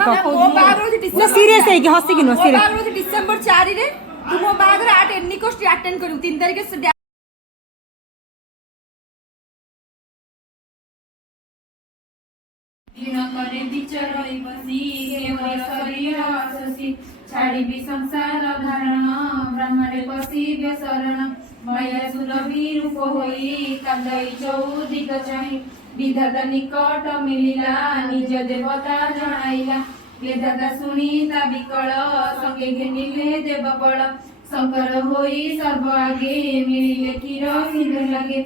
देख ना सीरियस है कि हसी कि नो सीरियस डिसेंबर 4 रे तुम बागर 8 एनी कोस्ट अटेंड करू 3 तारिख से दिन करे बिचरई बसी केवल शरीर अससी छाड़ी भी संसार धारण ब्रह्मणे पसीव्य शरण मैया सुरभि रूप होई कांदई चौदिक चाहि विधाता निकट मिलिला निज देवता जणाइला विधाता सुनी ता विकल संगे घेनिले देवपळ शंकर होई सर्व आगे मिलिले क्षीर सिंधु लगे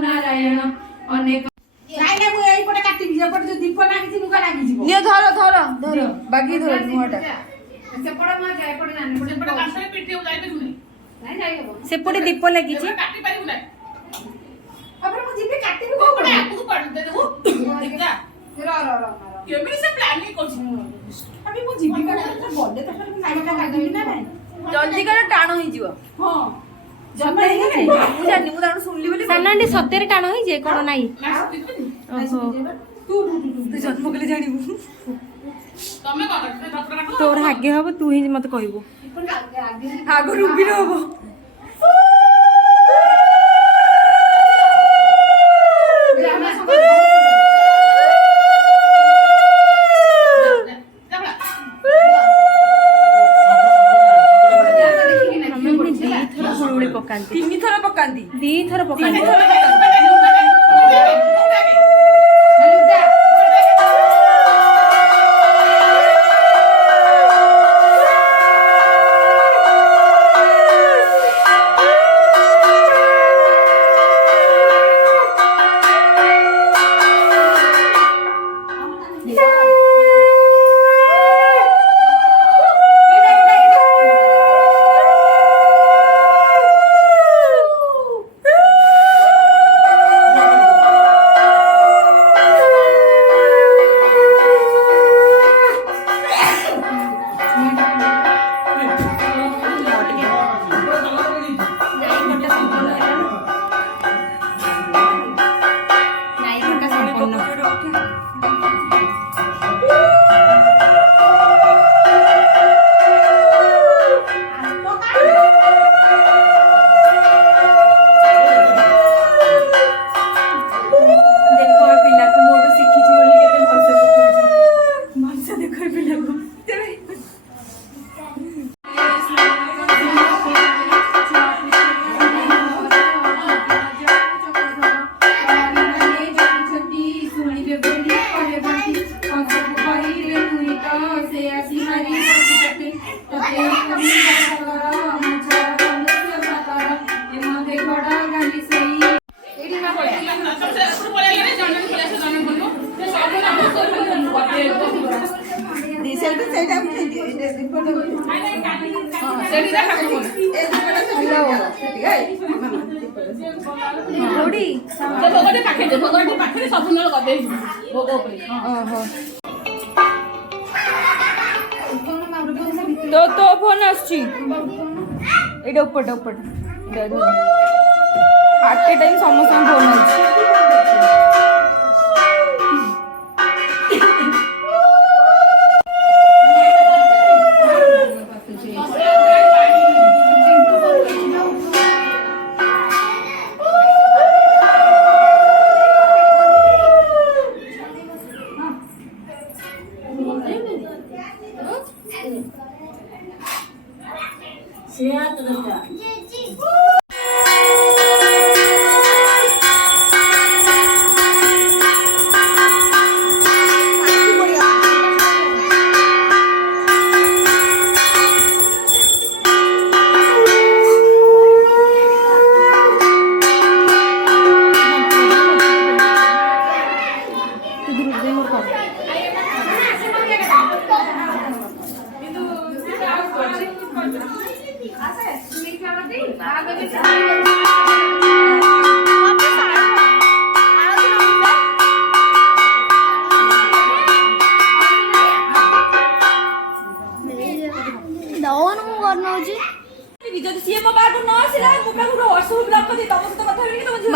नारायण अनेक सेपटे दीप लगी जल्दी कर टाण होई जीव हां जल्दी हे मु जानि मु ताण सुनली बोली सानांडी सत्ୟରେ टाण होई जे कोन नाही ओहो तू जन्म कले जानिबु तमे कोन तोर भाग्य हबो तू ही मते कहबो आगो रुबी रहबो तीन थर पकांती दी थर पकांती तो फोन आछी एटा ऊपर आटे टाइम समस्त फोन आछी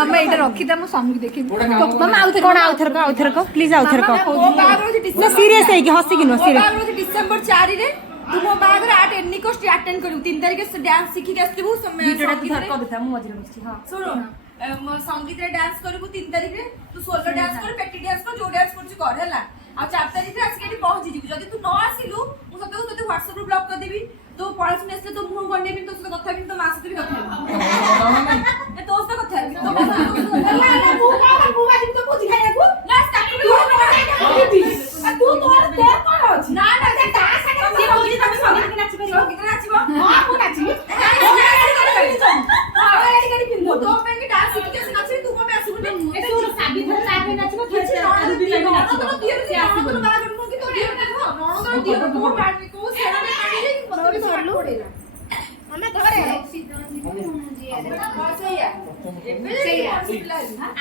ମାମା ଏଇଟା ରଖିଥା ମୁଁ ସଙ୍ଗୀତ ଦେଖିବି ମାମା ଆଉଥର କହ ପ୍ଲିଜ ଆଉଥର କହ ମୋ ବାହାଘର ଅଛି ନା ସିରିୟସ୍ ହେଇକି ହସିକି ନୁହଁ ମୋ ସିରିୟସ୍ ବାହାଘର ଅଛି ଡିସେମ୍ବର 4 ରେ ତୁ ମୋ ବାହାଘର ଆଟ ଏନି କଷ୍ଟ ଆଟେଣ୍ଡ କରିବୁ 3 ତାରିଖ ଡ୍ୟାନ୍ସ ଶିଖିକି ଆସିଥିବୁ ଭିଡିଓଟା ତୁ ଧର କରୁଥା ମୁଁ ମଝିରେ ବସିଛି ହଁ ଶୁଣ ସଙ୍ଗୀତରେ ଡ୍ୟାନ୍ସ କରିବୁ 3 ତାରିଖରେ ତୁ ସୋଲୋ ଡ୍ୟାନ୍ସ କର ପେଟି ଡ୍ୟାନ୍ସ କର ଯୋଉ ଡ୍ୟାନ୍ସ କରୁଛୁ କର ହେଲା ଆଉ 4 ତାରିଖରେ ଆସିକି ଏଠି ପହଞ୍ଚିଯିବୁ ଯଦି ତୁ ନ ଆସିଲୁ ମୁଁ ତତେ ହ୍ୱାଟ୍ସଆପ ରୁ ବ୍ଲକ୍ କରିଦେବି ତୋ ପଳସ ମେସେଜ ତ ମୁହଁ ବନେଇବି ତୋ ସହିତ କଥା ହେବି ତୋ ମା ସହିତ ବି କଥା ହେବି ତୋ ସହିତ କଥା ହେବି ତୋ ମା ସହିତ ମୁଁ ଆଜି ତ ବୁଝି ଖାଇବାକୁ ନା ତାକୁ ତୁ ତୋର କଣ ଅଛି ନା ନା ତା ସାଙ୍ଗରେ ସେ ବୁଝି ତମେ ସଙ୍ଗୀତ ନାଚି ପାରିବ ଗୀତ ନାଚିବ ହଁ ମୁଁ ନାଚିବି ମୁଁ ତୋ ପାଇଁ କି ଡାନ୍ସ ଶିଖିକି ଆସି ନାଚିବି ତୁ କଣ ପାଇଁ ଆସିବୁନି ଏ ତୁ ସାବିତ୍ର ତା ପାଇଁ ନାଚିବ କିଛି ନଣନ୍ଦ ବି ନାଚିବ ସେ ଆସିବ ବାହାଘର ମୁଁ କି ତୋ ଦିଅ ଦେଖ ନଣନ୍ଦ ଦିଅ କୋ ପାଣି କୋ ସେରାରେ ପାଣି ଦେଇକି ମତେ ବି ଧରଲୁ ଆମେ ଧରେ ସେଇଆ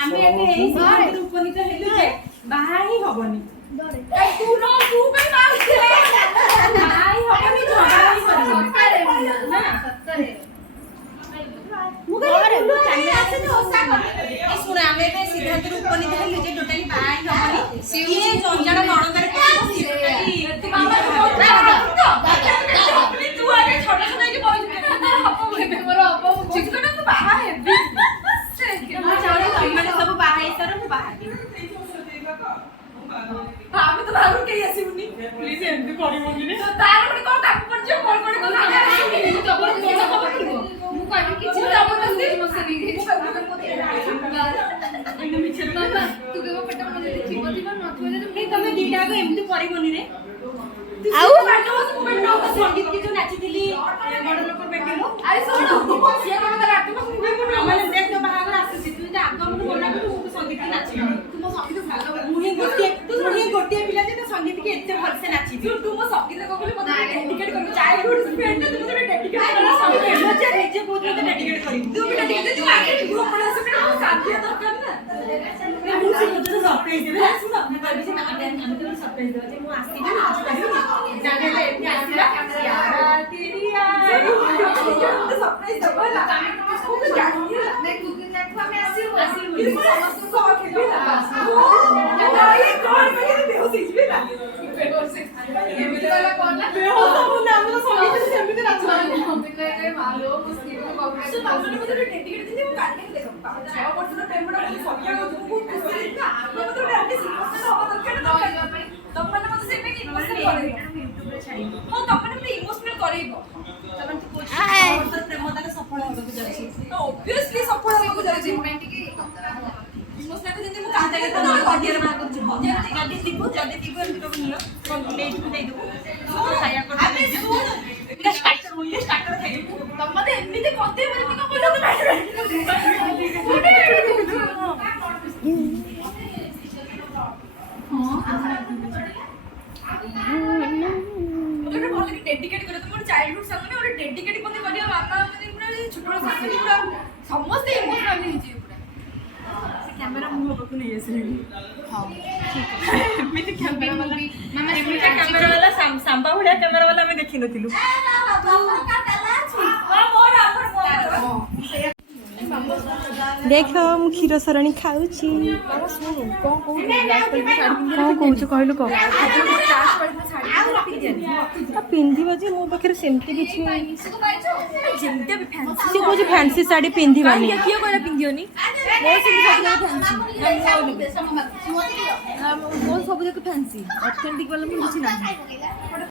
ଆମେ ଏବେ ଏଇ ସଙ୍ଗୀତରେ ଉପନୀତ ହେଲୁ ଯେ ବାହା ହିଁ ହବନି ତୁ କାଇଁ ବାହା ହବନି ଝଗଡ଼ା ହିଁ କରିବନି ନା ମୁଁ ଶୁଣ ଆମେ ଏବେ ସିଦ୍ଧାନ୍ତରୁ ଉପନୀତ ହେଲୁ ଯେ ଟୋଟାଲି ବାହା ହିଁ ହବନି ସିଏ ଜଞ୍ଜାଳ ନଣନ୍ଦରେ ତୁ ଆଗେ ଛୋଟ ଛୋଟ ହେଇକି ବହି ମୋର ବାହା ହେବି ସବୁ ବାହା ହେଇସାର ମୁଁ ବାହା ହେବି ଆମେ ତ ବାହାରୁ କେହି ଆସିବୁନି ପ୍ଲିଜ ଏମିତି କରିବନି ରେ ତାର ଗୋଟେ କଣ କାମ କରିଛ ମୋର ଗୋଟେ କଣ ମୁଁ କହିବି କିଛି ଜବରଦସ୍ତି ତୁ କେବେ ପେଟ ମନେ ଥିବ ନଥିବ ଯଦି ତମେ ଦିଟା ଯାକ ଏମିତି କରିବନି ରେ ଆଉ ସଙ୍ଗୀତ କି ଯୋଉ ନାଚିଥିଲି ବଡ ଲୋକ ବେଟିଲୁ ଆରେ ଶୁଣ ସିଏ କଣ ତାର ଆତ୍ମ ମାନେ ଦେখ ତ ବାହାଘର ଆସୁଛି ତୁ ଯଦି ଆଗ ଆମକୁ ମନା କରିବୁ ମୁଁ ସଙ୍ଗୀତ ନାଚିବି ତୁ ମୋ ସଙ୍ଗୀତ ଭଲ ମୁଁ ହିଁ ଗୋଟିଏ ପିଲା ଯେ ତ ସଙ୍ଗୀତ କି ଏତେ ଭଲସେ ନାଚିବି ତୁ ମୋ ସଙ୍ଗୀତ କହିଲେ ମତେ ଡେଡିକେଟ୍ କରିବୁ ଚାଇଲ୍ଡହୁଡ ଫ୍ରେଣ୍ଡ ତୁ ମତେ ଡେଡିକେଟ୍ କରିବୁ ନିଜେ କହୁଛୁ ମତେ ଡେଡିକେଟ୍ କରିବି ତୁ ବି ଡେଡିକେଟ୍ ତୁ ଆଗେ ଘର ପଳେଇ ଆସିବୁ ନା ସାଥିଆ ଦରକାର ନା ମୁଁ ସେ ମତେ ସରପ୍ରାଇଜ ଦେବେ ଶୁଣ ମୁଁ କହିବି ଯେ ଆମେ ତ ସରପ୍ରାଇଜ ଦେବା ଯେ ମୁଁ ଆସିବି ନାଚି ପାରିବି ଜାଣିଲେ ଏଠି ଆସିଲା यारा तेरी यार ମତେ ସରପ୍ରାଇଜ ଦବ ହେଲା ଆମେ ସବୁ ଜାଣିନି ହେଲା ନେ କୁକିଂ ନାଇଟ୍ ଆମେ ଆସିବୁ ସମସ୍ତଙ୍କୁ ସହ ଖେଳିଲା ଏ କଣ ପାଇଁ ବେହୋସ ହେଇଯିବେ ନା ବେହୋସ ଏମିତି ଗଲା କଣ ନା ବେହୋସ ମୁଁ ନା ଆମର ସଙ୍ଗୀତ ସେମିତି ନାଚୁଛି ଅଭିନୟରେ ମାଲୋ ମୁସ୍କିଲ କମ୍ପ୍ଲେକ୍ସ ତମେ ମତେ ଡେଡିକେଟ୍ ଦେଇଛି ମୁଁ କାଲି ଦେଖ 6 ବର୍ଷର ପ୍ରେମଟା ମୁଁ ସରିଆ ଗଉଛି ମୁଁ ବହୁତ ଖୁସି ହେଇଛି ନା ଆମେ ମତେ ଗୋଟେ ଆର୍ଟିଷ୍ଟ ଇମୋସନାଲ ହବା ଦରକାର ନା ତମେ ମତେ ସେମିତି ଇମୋସନାଲ କରେଇବ ୟୁଟ୍ୟୁବରେ ଛାଡ଼ିବି ହଁ ତମେ ମତେ ଇମୋସନାଲ କରେଇବ ତମେ ତୁ କହୁଛୁ ପ୍ରେମ ତାର ସଫଳ ହେବାକୁ ଯାଉଛି obviously ସଫଳ ହେବାକୁ ଯାଉଛି ଇମୋସନାଲ ଯେମିତି ମୁଁ କାନ୍ଦ କେତେ ନହେଲେ ହଜିଆର ମା କରୁଛୁ ଯଦି ଥିବୁ ଏମିତି ସବୁ ନିଅ ନେଇଯିବୁ ଦେଇଦେବୁ ଖାଇବା କରି ଆମେ ଶୁଣ ଏଇଟା ଷ୍ଟାର୍ଟର ଖାଇବୁ ତମେ ମତେ ଏମିତି କହିଦେବ ଯେମିତି କଣ କହିଲ ଗୋଟେ ଭଲ ଡେଡିକେଟ୍ କରିବ ତୁମର ଚାଇଲ୍ଡହୁଡ ସାଙ୍ଗରେ ଗୋଟେ ଡେଡିକେଟ୍ ମତେ କରିବା ମାମା ମାନେ ପୁରା ଛୋଟବେଳ ସାଙ୍ଗରେ ପୁରା ସମସ୍ତେ ଇମୋସନାଲ ହେଇଯିବେ ପୁରା ସେ କ୍ୟାମେରା ମୁହଁ ପାଖକୁ ନେଇ ଆସିଲେଣି ହଁ ଏମିତି କ୍ୟାମେରା ବାଲା ସାମ୍ବା ଭଳିଆ କ୍ୟାମେରା ବାଲା ଆମେ ଦେଖିନଥିଲୁ ଦେଖ ମୁଁ କ୍ଷୀର ସରାଣୀ ଖାଉଛି କଣ କହୁଛୁ କହିଲୁ କହ ପିନ୍ଧିବା ଯେ ମୋ ପାଖରେ ସେମିତି କିଛି ସେ କହୁଛି ଫ୍ୟାନ୍ସି ଶାଢୀ ପିନ୍ଧିବାନି କିଏ କହିଲା ପିନ୍ଧିବନି ମୋର ସବୁ ଯାକ ଫ୍ୟାନ୍ସି ଅଥେଣ୍ଟିକ ବାଲା ମୁଁ କିଛି ନାହିଁ